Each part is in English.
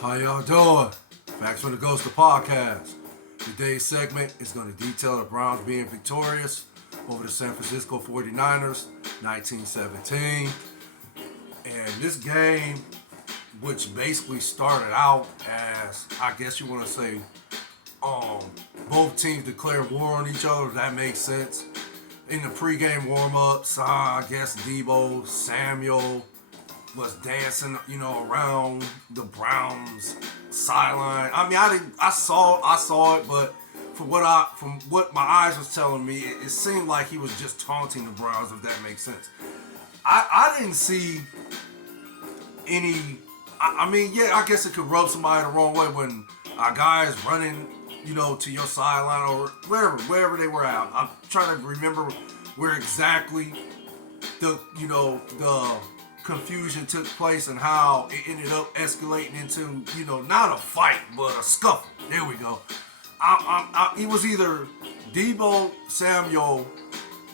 How y'all doing? Facts from the Ghost of Podcast. Today's segment is going to detail the Browns being victorious over the San Francisco 49ers, 1917. And this game, which basically started out as, I guess you want to say, both teams declared war on each other. That makes sense. In the pregame warm-ups, I guess Debo Samuel was dancing, around the Browns sideline. I mean, I saw it, but from what my eyes was telling me, it seemed like he was just taunting the Browns, if that makes sense. I didn't see any. I mean, yeah, I guess it could rub somebody the wrong way when a guy is running, to your sideline or wherever they were at. I'm trying to remember where exactly the confusion took place and how it ended up escalating into, not a fight, but a scuffle. There we go. It was either Debo Samuel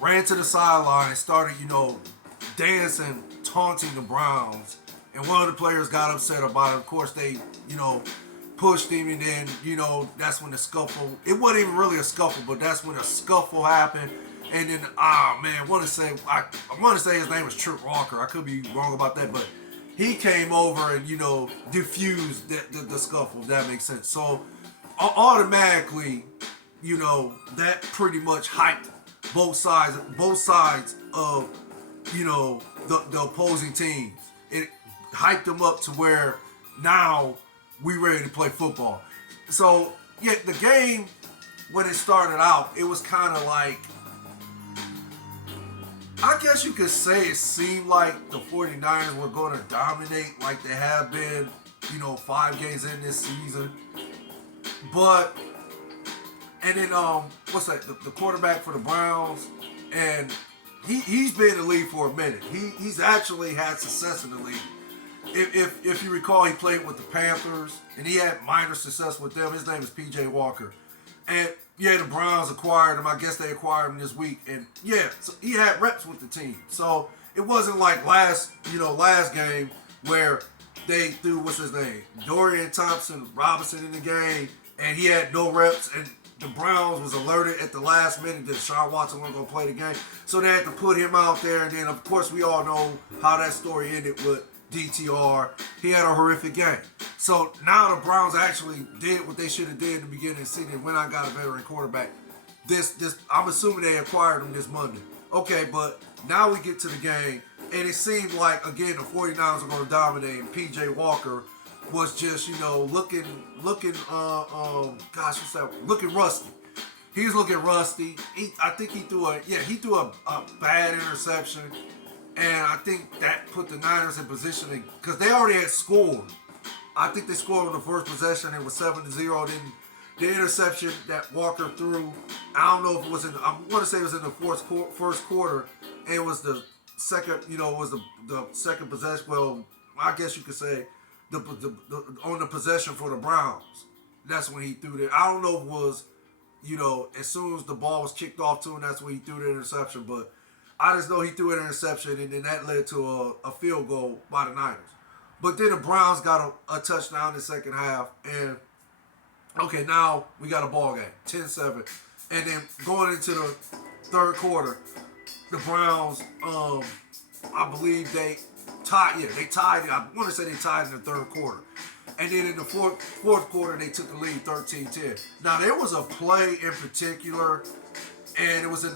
ran to the sideline and started, dancing, taunting the Browns, and one of the players got upset about it. Of course, they, pushed him, and then, that's when the scuffle, it wasn't even really a scuffle, but that's when a scuffle happened. And then, I want to say his name was Trent Walker. I could be wrong about that, but he came over and, diffused the scuffle, if that makes sense. So, automatically, that pretty much hyped both sides of, the opposing teams. It hyped them up to where now we ready to play football. So, yeah, the game, when it started out, it was kind of like, I guess you could say it seemed like the 49ers were going to dominate like they have been, 5 games in this season. But, and then, what's that, the quarterback for the Browns, and he's been in the league for a minute. He's actually had success in the league. If you recall, he played with the Panthers, and he had minor success with them. His name is P.J. Walker. And, yeah, the Browns acquired him. I guess they acquired him this week. And, yeah, so he had reps with the team. So, it wasn't like last game where they threw, what's his name, Dorian Thompson-Robinson in the game, and he had no reps, and the Browns was alerted at the last minute that Deshaun Watson wasn't going to play the game. So, they had to put him out there. And then, of course, we all know how that story ended with DTR. He had a horrific game. So now the Browns actually did what they should have did in the beginning of the season when I got a veteran quarterback. This I'm assuming they acquired him this Monday. Okay, but now we get to the game, and it seemed like, again, the 49ers are going to dominate, and P.J. Walker was just, looking rusty. He was looking rusty. I think he threw a bad interception. And I think that put the Niners in position because they already had scored. I think they scored on the first possession. It was 7-0. Then the interception that Walker threw, I don't know if it was I want to say it was in the first quarter. And it was the second, the second possession. Well, I guess you could say on the possession for the Browns. That's when he threw it. I don't know if it was, as soon as the ball was kicked off to him, that's when he threw the interception. But I just know he threw an interception, and then that led to a field goal by the Niners. But then the Browns got a touchdown in the second half, and, okay, now we got a ball game, 10-7. And then going into the third quarter, the Browns, I believe they tied. Yeah, they tied. I want to say they tied in the third quarter. And then in the fourth quarter, they took the lead 13-10. Now, there was a play in particular, and it was in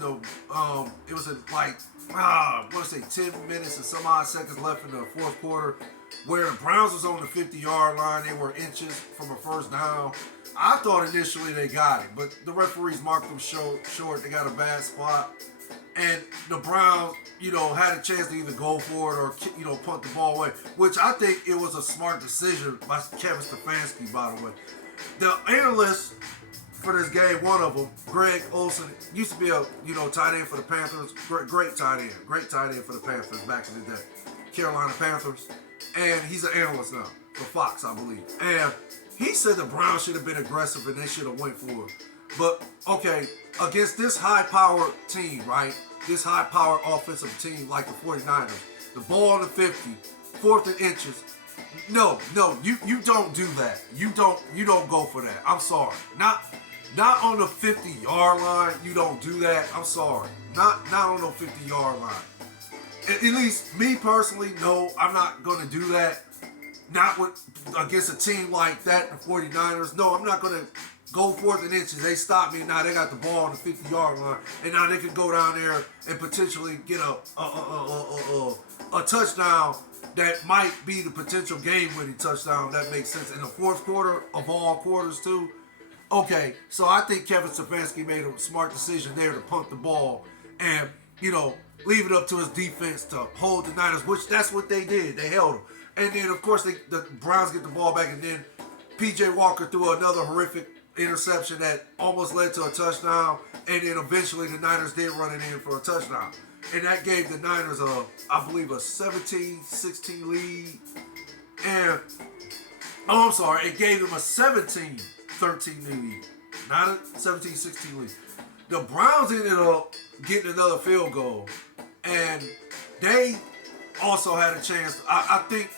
I want to say 10 minutes and some odd seconds left in the fourth quarter, where the Browns was on the 50-yard line. They were inches from a first down. I thought initially they got it, but the referees marked them short. They got a bad spot. And the Browns, had a chance to either go for it or, punt the ball away, which I think it was a smart decision by Kevin Stefanski, by the way. The analyst for this game, one of them, Greg Olsen, used to be a tight end for the Panthers. Great tight end for the Panthers back in the day, Carolina Panthers, and he's an analyst now for Fox, I believe. And he said the Browns should have been aggressive and they should have went for it. But okay, against this high-powered team, right? This high-powered offensive team like the 49ers, the ball on the 50, fourth and inches, No, you don't do that. You don't go for that. I'm sorry. Not on the 50-yard line. You don't do that. I'm sorry. Not on the 50-yard line. At least me personally, no, I'm not going to do that. Not with against a team like that, the 49ers. No, I'm not going to go 4th and inches. They stop me. Now they got the ball on the 50-yard line, and now they can go down there and potentially get a touchdown that might be the potential game-winning touchdown. That makes sense. In the 4th quarter of all quarters too. Okay, so I think Kevin Stefanski made a smart decision there to punt the ball and, leave it up to his defense to hold the Niners, which that's what they did. They held them. And then, of course, the Browns get the ball back, and then P.J. Walker threw another horrific interception that almost led to a touchdown, and then eventually the Niners did run it in for a touchdown. And that gave the Niners, I believe, a 17-16 lead. And, I'm sorry, it gave them a 17-13 lead, not a 17-16 lead. The Browns ended up getting another field goal, and they also had a chance. I think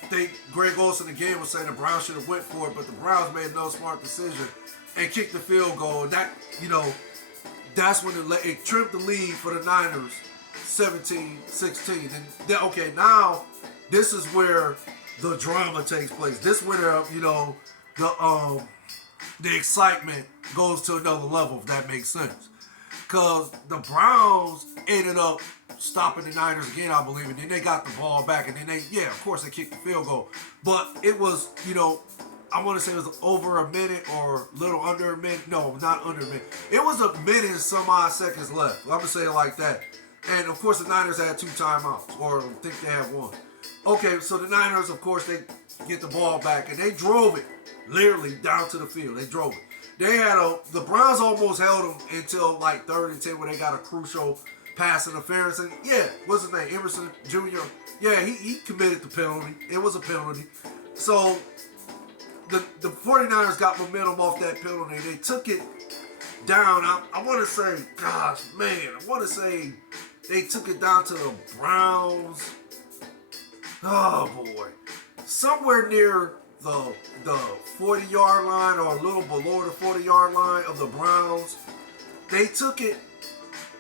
Greg Olsen again was saying the Browns should have went for it, but the Browns made no smart decision and kicked the field goal. And that, that's when it trimmed the lead for the Niners, 17-16. And okay, now this is where the drama takes place. This is where the excitement goes to another level, if that makes sense. Because the Browns ended up stopping the Niners again, I believe, and then they got the ball back, and then of course they kicked the field goal. But it was, I want to say it was over a minute or a little under a minute. No, not under a minute. It was a minute and some odd seconds left. I'm going to say it like that. And, of course, the Niners had 2 timeouts, or I think they had 1. Okay, so the Niners, of course, they get the ball back, and they drove it literally down to the field. They drove it. They had the Browns almost held them until like 3rd and 10 where they got a crucial pass interference. And what's his name? Emerson Jr. Yeah, he committed the penalty. It was a penalty. So the 49ers got momentum off that penalty. They took it down. I want to say, they took it down to the Browns. Oh boy. Somewhere near the 40-yard line or a little below the 40-yard line of the Browns. They took it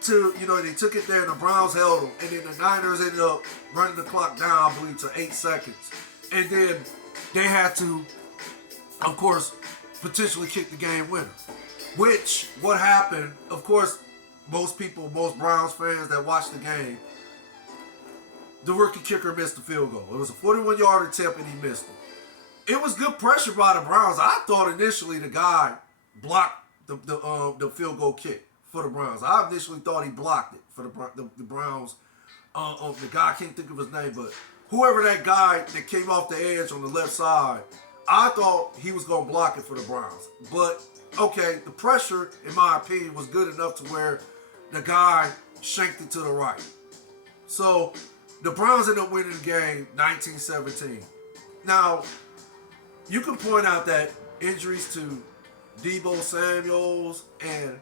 to, they took it there and the Browns held them. And then the Niners ended up running the clock down, I believe, to 8 seconds. And then they had to, of course, potentially kick the game winner. Which, what happened, of course, most Browns fans that watched the game, the rookie kicker missed the field goal. It was a 41-yard attempt and he missed it. It was good pressure by the Browns. I thought initially the guy blocked the field goal kick for the Browns. I initially thought he blocked it for the Browns. The guy, I can't think of his name, but whoever that guy that came off the edge on the left side, I thought he was going to block it for the Browns. But, okay, the pressure, in my opinion, was good enough to where the guy shanked it to the right. So, the Browns ended up winning the game 19-17. Now, you can point out that injuries to Deebo Samuels and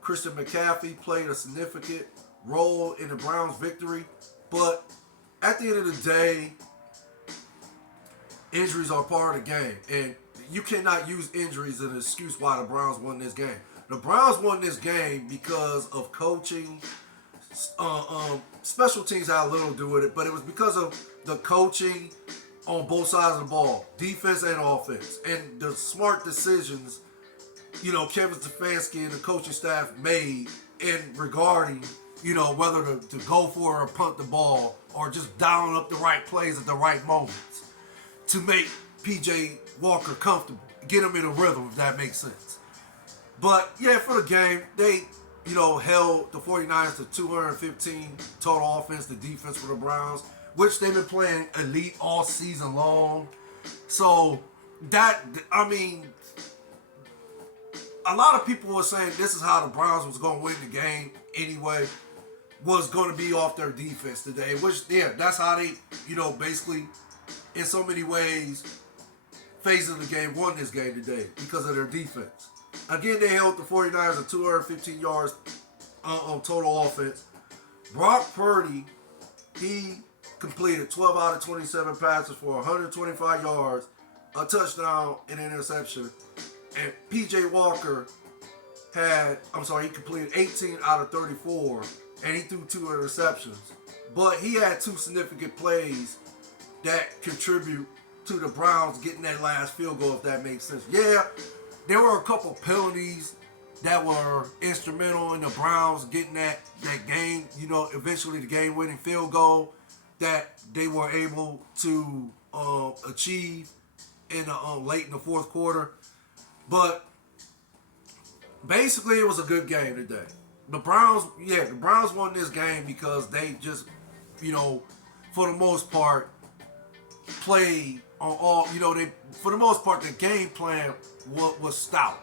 Christian McCaffrey played a significant role in the Browns' victory. But at the end of the day, injuries are part of the game. And you cannot use injuries as an excuse why the Browns won this game. The Browns won this game because of coaching. Special teams had a little to do with it, but it was because of the coaching on both sides of the ball, defense and offense, and the smart decisions, Kevin Stefanski and the coaching staff made in regarding, whether to go for or punt the ball or just dialing up the right plays at the right moments to make P.J. Walker comfortable, get him in a rhythm, if that makes sense. But, for the game, they, held the 49ers to 215 total offense, the defense for the Browns, which they've been playing elite all season long. So, a lot of people were saying this is how the Browns was going to win the game anyway, was going to be off their defense today, which, that's how they, basically, in so many ways, phases of the game, won this game today because of their defense. Again, they held the 49ers to 215 yards on total offense. Brock Purdy, he completed 12 out of 27 passes for 125 yards, a touchdown, and an interception. And P.J. Walker he completed 18 out of 34, and he threw 2 interceptions. But he had 2 significant plays that contribute to the Browns getting that last field goal, if that makes sense. Yeah, there were a couple penalties that were instrumental in the Browns getting that game, eventually the game-winning field goal that they were able to achieve in late in the fourth quarter. But basically, it was a good game today. The Browns won this game because they just, for the most part, played on all, for the most part, the game plan was stout.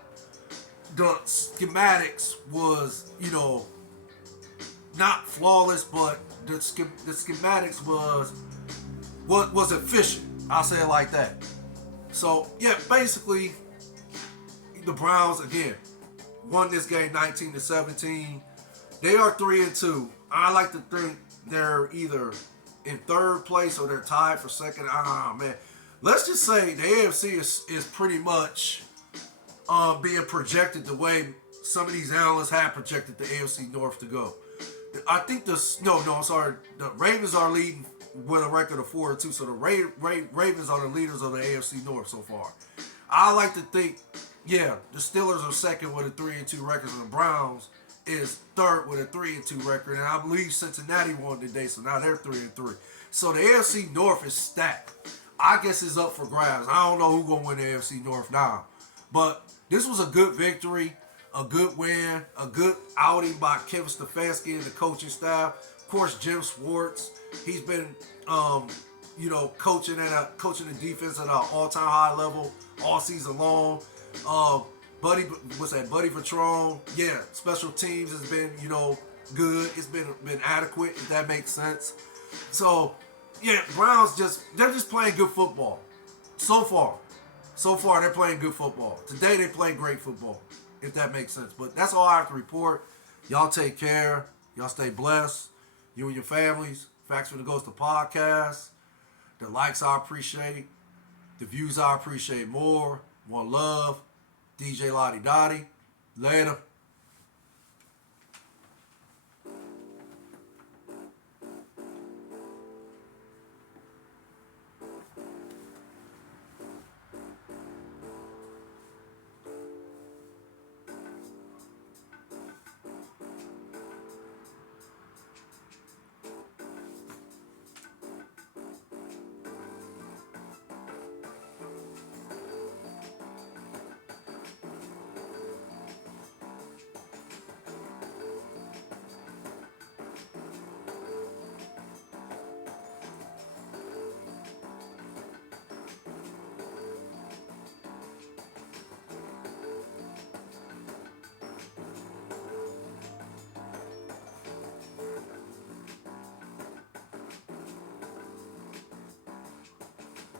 The schematics was, not flawless, but the schematics was efficient. I'll say it like that. So, yeah, basically, the Browns, again, won this game 19-17. They are 3-2. I like to think they're either in third place or they're tied for second. Man. Let's just say the AFC is pretty much being projected the way some of these analysts have projected the AFC North to go. I think the Ravens are leading with a record of 4-2, so the Ravens are the leaders of the AFC North so far. I like to think, the Steelers are second with a 3-2 record, and the Browns is third with a 3-2 record, and I believe Cincinnati won today, so now they're 3-3. So the AFC North is stacked. I guess it's up for grabs. I don't know who's going to win the AFC North now, but this was a good victory, a good win, a good outing by Kevin Stefanski and the coaching staff. Of course, Jim Schwartz, he's been, coaching the defense at an all-time high level all season long. Buddy Patron, special teams has been, good. It's been adequate, if that makes sense. So, Browns they're just playing good football. So far, they're playing good football. Today, they played great football, if that makes sense. But that's all I have to report. Y'all take care. Y'all stay blessed. You and your families. Facts for the Ghost of Podcast. The likes I appreciate. The views I appreciate more. One love. DJ Laudy Daudy. Later.